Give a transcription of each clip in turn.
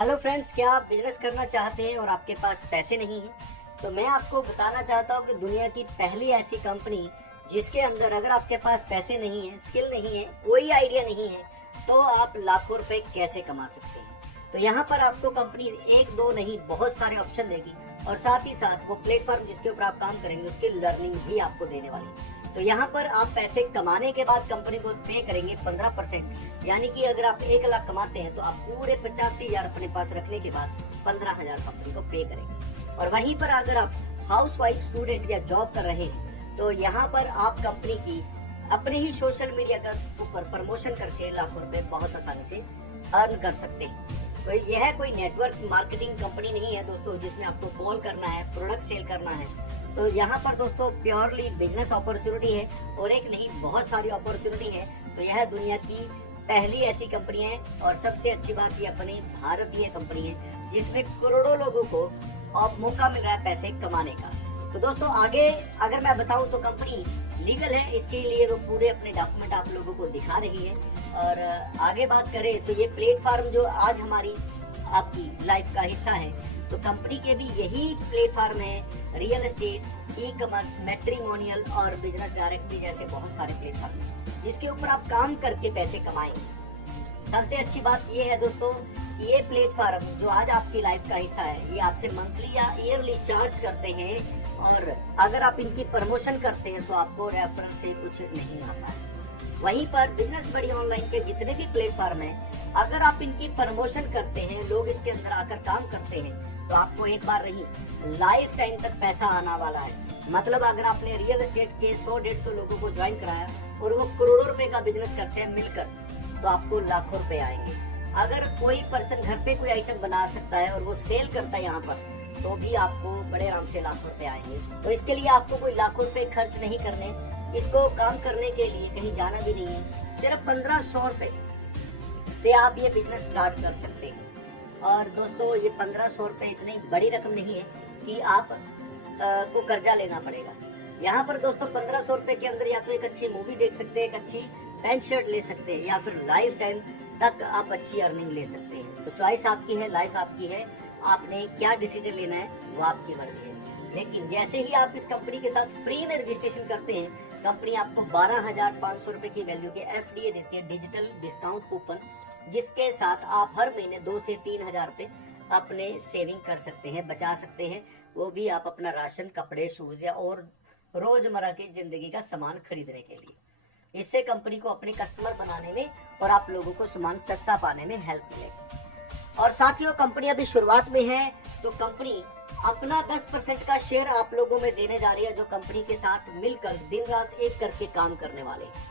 Hello friends, क्या आप business करना चाहते हैं और आपके पास पैसे नहीं हैं? तो मैं आपको बताना चाहता हूं कि दुनिया की पहली ऐसी कंपनी जिसके अंदर अगर आपके पास पैसे नहीं हैं, स्किल नहीं है, कोई आइडिया नहीं है, तो आप लाखों रुपए कैसे कमा सकते हैं। तो यहाँ पर आपको कंपनी एक दो नहीं बहुत सारे ऑप्शन देगी और साथ ही साथ वो प्लेटफॉर्म जिसके ऊपर आप काम करेंगे उसकी लर्निंग भी आपको देने वाली है। तो यहाँ पर आप पैसे कमाने के बाद कंपनी को पे करेंगे 15%, यानी कि अगर आप 1 लाख कमाते हैं तो आप पूरे 85,000 अपने पास रखने के बाद 15,000 कंपनी को पे करेंगे। और वहीं पर अगर आप हाउस वाइफ, स्टूडेंट या जॉब कर रहे हैं तो यहाँ पर आप कंपनी की अपने ही सोशल मीडिया का ऊपर प्रमोशन करके लाखों रुपए बहुत आसानी से अर्न कर सकते हैं। तो यह कोई नेटवर्क मार्केटिंग कंपनी नहीं है दोस्तों जिसमें आपको कॉल करना है, प्रोडक्ट सेल करना है। तो यहाँ पर दोस्तों प्योरली बिजनेस अपॉर्चुनिटी है और एक नहीं बहुत सारी अपॉर्चुनिटी है। तो यह दुनिया की पहली ऐसी कंपनी है और सबसे अच्छी बात ये अपनी भारतीय कंपनी है जिसमें करोड़ों लोगों को अब मौका मिल रहा है पैसे कमाने का। तो दोस्तों आगे अगर मैं बताऊं तो कंपनी लीगल है, इसके लिए वो पूरे अपने डॉक्यूमेंट आप लोगों को दिखा रही है। और आगे बात करें तो ये प्लेटफॉर्म जो आज हमारी आपकी लाइफ का हिस्सा है, तो कंपनी के भी यही प्लेटफॉर्म है। Real estate, e commerce, matrimonial और बिजनेस डायरेक्टरी जैसे बहुत सारे प्लेटफॉर्म हैं जिसके ऊपर आप काम करके पैसे कमाएंगे। सबसे अच्छी बात ये है दोस्तों कि ये प्लेटफॉर्म जो आज आपकी लाइफ का हिस्सा है ये आपसे मंथली या ईयरली चार्ज करते हैं और अगर आप इनकी प्रमोशन करते हैं तो आपको रेफरल से कुछ नहीं आता है। वहीं पर बिजनेस बड़ी ऑनलाइन के जितने भी प्लेटफॉर्म हैं, अगर आप इनकी प्रमोशन करते हैं, लोग इसके अंदर आकर काम करते हैं, तो आपको एक बार नहीं लाइफ टाइम तक पैसा आना वाला है। मतलब अगर आपने रियल एस्टेट के 100-150 लोगों को ज्वाइन कराया और वो करोड़ों रुपए का बिजनेस करते हैं मिलकर, तो आपको लाखों रुपए आएंगे। अगर कोई पर्सन घर पे कोई आइटम बना सकता है और वो सेल करता है यहाँ पर, तो भी आपको बड़े आराम से लाखों रुपए आएंगे। तो इसके लिए आपको कोई लाखों रुपए खर्च नहीं करने, इसको काम करने के लिए कहीं जाना भी नहीं है। सिर्फ 1500 रुपए से आप ये बिजनेस स्टार्ट कर सकते हैं। और दोस्तों ये 1500 रुपए इतनी बड़ी रकम नहीं है कि आप को कर्जा लेना पड़ेगा। यहाँ पर दोस्तों 1500 रुपए के अंदर या तो एक अच्छी मूवी देख सकते हैं, एक अच्छी पैंट शर्ट ले सकते हैं या फिर लाइफ टाइम तक आप अच्छी अर्निंग ले सकते हैं। तो चॉइस आपकी है, लाइफ आपकी है, आपने क्या डिसीजन लेना है वो आपकी मर्जी है। लेकिन जैसे ही आप इस कंपनी के साथ फ्री में रजिस्ट्रेशन करते हैं, कंपनी आपको 12,500 रुपए की वैल्यू के एफडीए देती है, डिजिटल डिस्काउंट कूपन, जिसके साथ आप हर महीने 2 से 3,000 रुपए अपने सेविंग कर सकते हैं, बचा सकते हैं। वो भी आप अपना राशन, कपड़े, शूज या और रोजमर्रा की जिंदगी का सामान खरीदने के लिए। इससे कंपनी को अपने कस्टमर बनाने में और आप लोगों को सामान सस्ता पाने में हेल्प मिलेगी। और साथियों कंपनी अभी शुरुआत में है, तो कंपनी अपना 10% का शेयर आप लोगों में देने जा रही है जो कंपनी के साथ मिलकर दिन रात एक करके काम करने वाले हैं।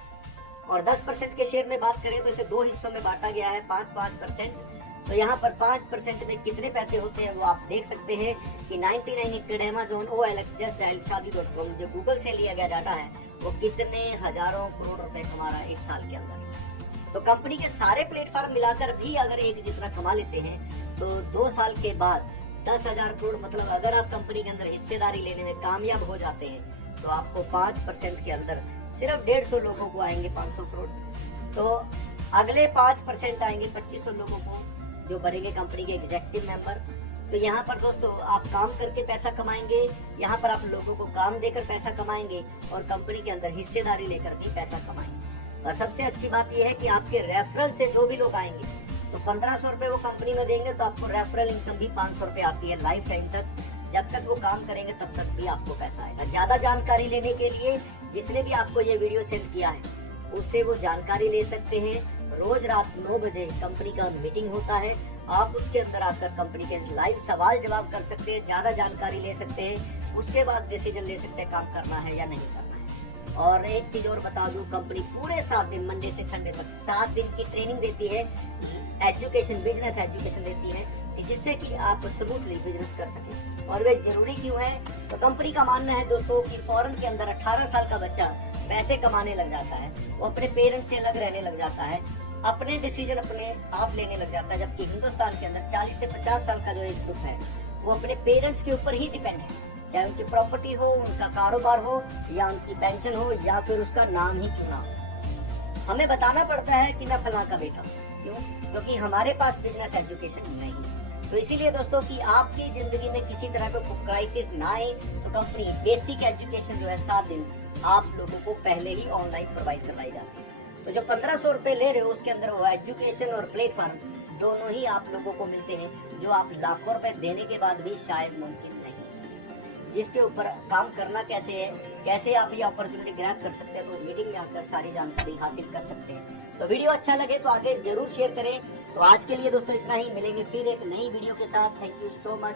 और 10% के शेयर में बात करें तो इसे 2 हिस्सों में बांटा गया है, 5-5%। तो यहाँ पर 5% में कितने पैसे होते हैं वो आप देख सकते हैं कि 99 Amazon, OLX, जस्ट डायल, शादी.com जो गूगल से लिया गया डाटा है वो कितने हजारों करोड़ रुपए कमा रहा है 1 साल के अंदर। तो कंपनी के सारे प्लेटफॉर्म मिलाकर भी अगर एक जितना कमा लेते हैं तो 2 साल के बाद 10,000 करोड़, मतलब अगर आप कंपनी के अंदर हिस्सेदारी लेने में कामयाब हो जाते हैं तो आपको 5% के अंदर सिर्फ 150 लोगों को आएंगे 500 करोड़। तो अगले 5% आएंगे 2500 लोगों को जो बनेंगे कंपनी के एग्जीक्यूटिव मेंबर। तो यहाँ पर दोस्तों आप काम करके पैसा कमाएंगे, यहाँ पर आप लोगों को काम देकर पैसा कमाएंगे और कंपनी के अंदर हिस्सेदारी लेकर भी पैसा कमाएंगे। और सबसे अच्छी बात यह है कि आपके रेफरल से जो भी लोग आएंगे तो 1500 रुपए वो कंपनी में देंगे, तो आपको रेफरल इनकम भी 500 रुपए आती है लाइफ टाइम तक। जब तक वो काम करेंगे तब तक भी आपको पैसा आएगा। ज्यादा जानकारी लेने के लिए जिसने भी आपको ये वीडियो सेंड किया है उससे वो जानकारी ले सकते हैं। रोज रात 9 बजे कंपनी का मीटिंग होता है, आप उसके अंदर आकर कंपनी के लाइव सवाल जवाब कर सकते हैं, ज्यादा जानकारी ले सकते हैं, उसके बाद डिसीजन ले सकते हैं काम करना है या नहीं करना है। और एक चीज और बता दूं, कंपनी पूरे 7 दिन, मंडे से संडे तक 7 दिन की ट्रेनिंग देती है, एजुकेशन, बिजनेस एजुकेशन देती है जिससे कि आप स्मूथली बिजनेस कर सकें। और वे जरूरी क्यों है? तो कंपनी का मानना है दोस्तों कि फॉरेन के अंदर 18 साल का बच्चा पैसे कमाने लग जाता है, वो अपने पेरेंट्स से अलग रहने लग जाता है, अपने डिसीजन अपने आप लेने लग जाता है। जबकि हिंदुस्तान के अंदर 40 से 50 साल का जो एज ग्रुप है वो अपने पेरेंट्स के ऊपर ही डिपेंड है, चाहे उनकी प्रॉपर्टी हो, उनका कारोबार हो या उनकी पेंशन हो या फिर उसका नाम ही क्यों ना हो। हमें बताना पड़ता है कि मैं फलां का बेटा हूँ, क्यों? क्योंकि हमारे पास बिजनेस एजुकेशन नहीं है। तो इसीलिए दोस्तों कि आपकी जिंदगी में किसी तरह का क्राइसिस ना आए, तो कंपनी बेसिक एजुकेशन जो है 7 दिन आप लोगों को पहले ही ऑनलाइन प्रोवाइड करवाई जाती है। तो जो 1500 रुपए ले रहे हो उसके अंदर वो एजुकेशन और प्लेटफॉर्म दोनों ही आप लोगों को मिलते हैं, जो आप लाखों रुपए देने के बाद भी शायद मुमकिन नहीं, जिसके ऊपर काम करना कैसे है, कैसे आप ये अपॉर्चुनिटी ग्रैब कर सकते हैं, तो मीटिंग में आकर सारी जानकारी हासिल कर सकते हैं। तो वीडियो अच्छा लगे तो आगे जरूर शेयर करें। तो आज के लिए दोस्तों इतना ही, मिलेंगे फिर एक नई वीडियो के साथ। Thank you so much.